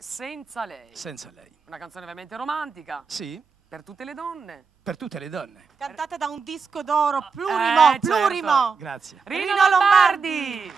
Senza lei. Senza lei. Una canzone ovviamente romantica. Sì, Per tutte le donne. per tutte le donne. Cantata da un disco d'oro, plurimo, certo. plurimo. Grazie. Rino Lombardi.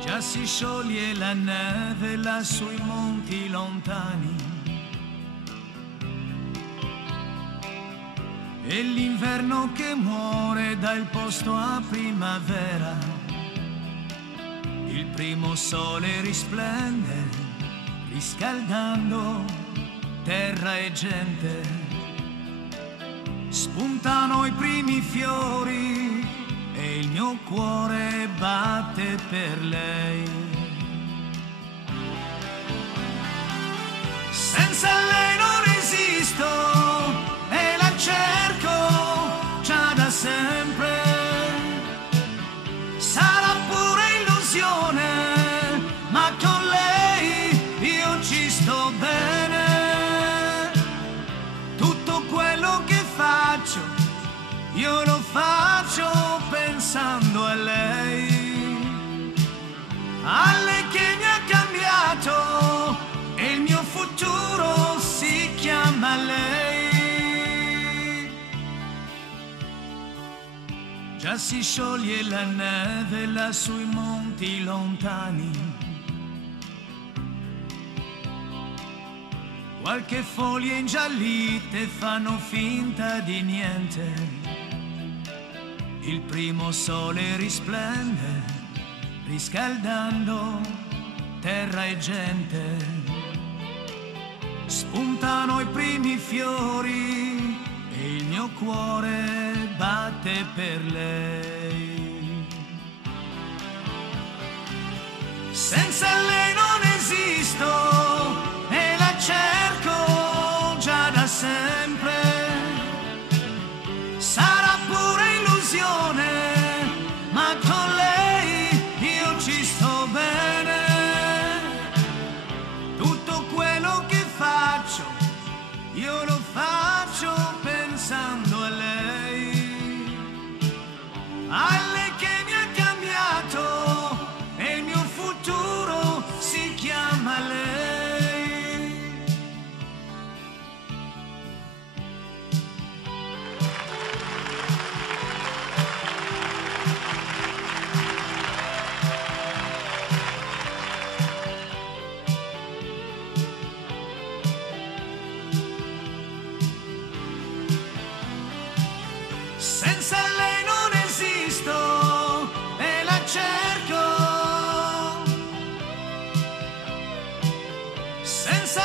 Già si scioglie la neve là sui monti lontani e l'inverno che muore dà il posto a primavera. Il primo sole risplende riscaldando terra e gente. Spuntano i primi fiori e il mio cuore batte per lei. Senza lei non esisto e la cerco già da sempre. Sarà pure illusione, ma con lei io ci sto bene. Tutto quello che faccio io lo faccio pensando a lei che mi ha cambiato e il mio futuro si chiama lei. Già si scioglie la neve là sui monti lontani, qualche foglia ingiallite fanno finta di niente. Il primo sole risplende, riscaldando terra e gente. Spuntano i primi fiori e il mio cuore batte per lei. Senza lei non esisto e la cerco già da sempre. Sarà pure illusione, ma con lei io ci sto bene. Tutto quello che faccio io lo faccio pensando a lei che mi ha cambiato e il mio futuro si chiama lei. Senza lei non esisto e la cerco. Senza